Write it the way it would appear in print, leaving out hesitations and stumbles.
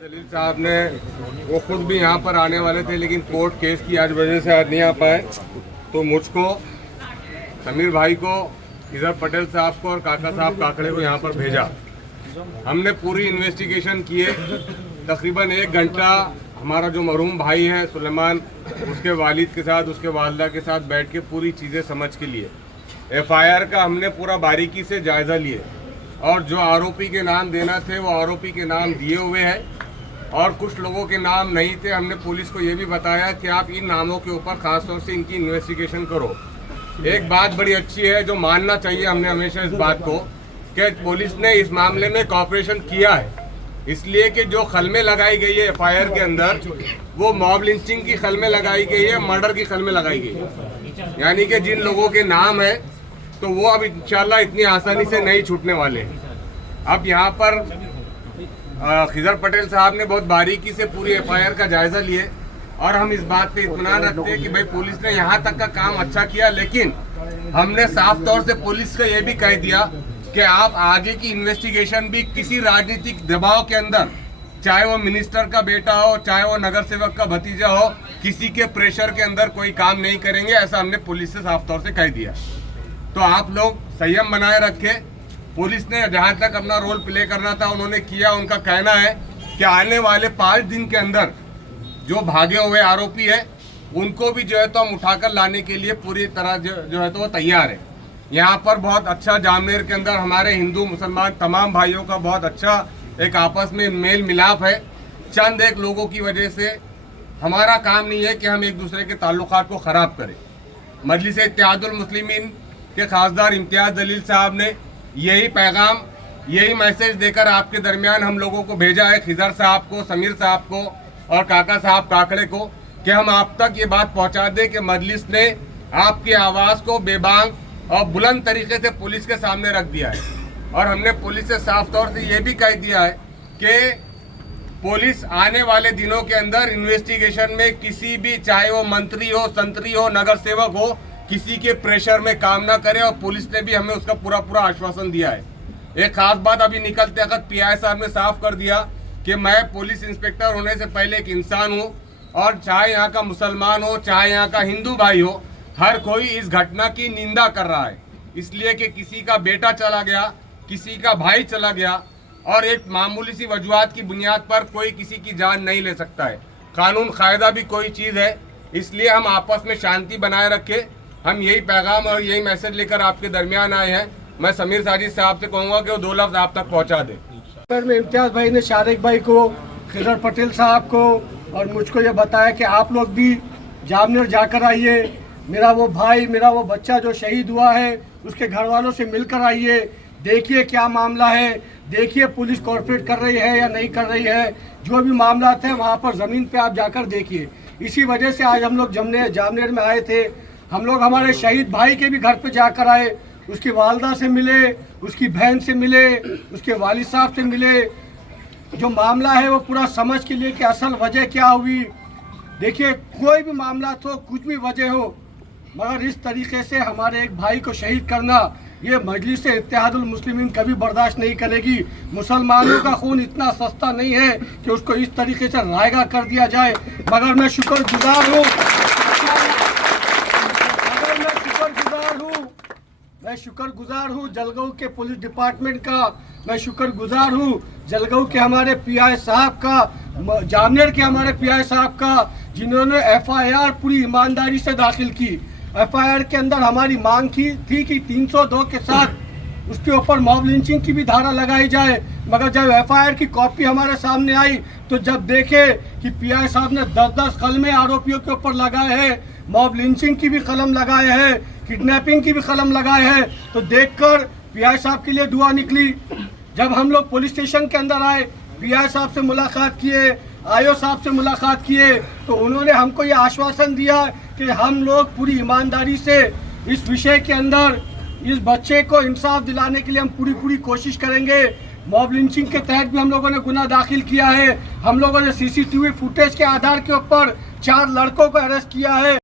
जलील साहब ने वो खुद भी यहाँ पर आने वाले थे, लेकिन कोर्ट केस की आज वजह से आज नहीं आ पाए। तो मुझको, समीर भाई को, खिजर पटेल साहब को और काका साहब काकड़े को यहाँ पर भेजा। हमने पूरी इन्वेस्टिगेशन किए। तकरीबन 1 घंटा हमारा जो मरहूम भाई है सुलेमान, उसके वालिद के साथ, उसके वालदा के साथ बैठ के पूरी चीज़ें समझ के लिए FIR का हमने पूरा बारीकी से जायज़ा लिए, और जो आरोपी के नाम देना थे वो आरोपी के नाम दिए हुए हैं, और कुछ लोगों के नाम नहीं थे। हमने पुलिस को ये भी बताया कि आप इन नामों के ऊपर ख़ास तौर से इनकी इन्वेस्टिगेशन करो। एक बात बड़ी अच्छी है जो मानना चाहिए हमने हमेशा इस बात को, कि पुलिस ने इस मामले में कॉपरेशन किया है, इसलिए कि जो खलमें लगाई गई है FIR के अंदर वो मॉब लिंचिंग की खलमें लगाई गई है, मर्डर की खलमें लगाई गई है। यानी कि जिन लोगों के नाम है तो वो अब इंशाल्लाह इतनी आसानी से नहीं छूटने वाले हैं। अब यहाँ पर खिजर पटेल साहब ने बहुत बारीकी से पूरी FIR का जायजा लिए, और हम इस बात पे इत्मीनान रखते हैं कि भाई पुलिस ने यहाँ तक का काम अच्छा किया, लेकिन हमने साफ तौर से पुलिस को ये भी कह दिया कि आप आगे की इन्वेस्टिगेशन भी किसी राजनीतिक दबाव के अंदर, चाहे वो मिनिस्टर का बेटा हो, चाहे वो नगर सेवक का भतीजा हो, किसी के प्रेशर के अंदर कोई काम नहीं करेंगे, ऐसा हमने पुलिस से साफ तौर से कह दिया। तो आप लोग संयम बनाए रखें। पुलिस ने जहां तक अपना रोल प्ले करना था उन्होंने किया। उनका कहना है कि आने वाले 5 दिन के अंदर जो भागे हुए आरोपी है उनको भी जो है तो हम उठाकर लाने के लिए पूरी तरह जो है तो वो तैयार है। यहाँ पर बहुत अच्छा जामनेर के अंदर हमारे हिंदू मुसलमान तमाम भाइयों का बहुत अच्छा एक आपस में मेल मिलाप है। चंद एक लोगों की वजह से हमारा काम नहीं है कि हम एक दूसरे के ताल्लुकात को ख़राब करें। मजलिस इत्तेहादुल मुस्लिमीन के खासदार इम्तियाज़ जलील साहब ने यही पैगाम, यही मैसेज देकर आपके दरमियान हम लोगों को भेजा है, खिजर साहब को, समीर साहब को और काका साहब काकड़े को, कि हम आप तक ये बात पहुंचा दें कि मजलिस ने आपकी आवाज़ को बेबांग और बुलंद तरीके से पुलिस के सामने रख दिया है। और हमने पुलिस से साफ तौर से ये भी कह दिया है कि पुलिस आने वाले दिनों के अंदर इन्वेस्टिगेशन में किसी भी, चाहे वो मंत्री हो, संतरी हो, नगर सेवक हो, किसी के प्रेशर में काम ना करे, और पुलिस ने भी हमें उसका पूरा आश्वासन दिया है। एक खास बात अभी निकलते वक्त PI साहब ने साफ कर दिया कि मैं पुलिस इंस्पेक्टर होने से पहले एक इंसान हूँ, और चाहे यहाँ का मुसलमान हो, चाहे यहाँ का हिंदू भाई हो, हर कोई इस घटना की निंदा कर रहा है, इसलिए कि किसी का बेटा चला गया, किसी का भाई चला गया, और एक मामूली सी वजूहात की बुनियाद पर कोई किसी की जान नहीं ले सकता है। कानून कायदा भी कोई चीज़ है, इसलिए हम आपस में शांति बनाए रखें। हम यही पैगाम और यही मैसेज लेकर आपके दरमियान आए हैं। मैं समीर साजिद साहब से कहूँगा कि वो 2 लफ्ज़ आप तक पहुँचा दें। में इम्तियाज़ भाई ने शारिक भाई को, खिजर पटेल साहब को और मुझको ये बताया कि आप लोग भी जामनेर जाकर आइए, मेरा वो भाई, मेरा वो बच्चा जो शहीद हुआ है उसके घर वालों से मिलकर आइए, देखिए क्या मामला है, देखिए पुलिस कॉर्पोरेट कर रही है या नहीं कर रही है, जो भी मामला थे वहाँ पर ज़मीन पे आप जाकर देखिए। इसी वजह से आज हम लोग जामनेर में आए थे। हम लोग हमारे शहीद भाई के भी घर पे जाकर आए, उसकी वालदा से मिले, उसकी बहन से मिले, उसके वालिद साहब से मिले, जो मामला है वो पूरा समझ के लिए कि असल वजह क्या हुई। देखिए कोई भी मामला तो कुछ भी वजह हो, मगर इस तरीके से हमारे एक भाई को शहीद करना ये मजलिस इत्तेहादुल मुस्लिमीन कभी बर्दाश्त नहीं करेगी। मुसलमानों का खून इतना सस्ता नहीं है कि उसको इस तरीके से रायगा कर दिया जाए। मगर मैं शुक्रगुजार हूँ, मैं शुक्रगुजार हूँ जलगांव के पुलिस डिपार्टमेंट का, मैं शुक्रगुजार हूँ जलगांव के हमारे PI साहब का, जामनेर के हमारे PI साहब का, जिन्होंने FIR पूरी ईमानदारी से दाखिल की। FIR के अंदर हमारी मांग की थी कि 302 के साथ उसके ऊपर मॉब लिंचिंग की भी धारा लगाई जाए, मगर जब FIR की कॉपी हमारे सामने आई तो जब देखे कि PI साहब ने 10-10 कलमे आरोपियों के ऊपर लगाए हैं, मॉब लिंचिंग की भी कलम लगाए हैं, किडनैपिंग की भी कलम लगाए हैं, तो देखकर PI साहब के लिए दुआ निकली। जब हम लोग पुलिस स्टेशन के अंदर आए, PI साहब से मुलाकात किए, IO साहब से मुलाकात किए, तो उन्होंने हमको ये आश्वासन दिया कि हम लोग पूरी ईमानदारी से इस विषय के अंदर इस बच्चे को इंसाफ दिलाने के लिए हम पूरी कोशिश करेंगे। मॉब लिंचिंग के तहत भी हम लोगों ने गुनाह दाखिल किया है। हम लोगों ने CCTV फुटेज के आधार के ऊपर 4 लड़कों को अरेस्ट किया है,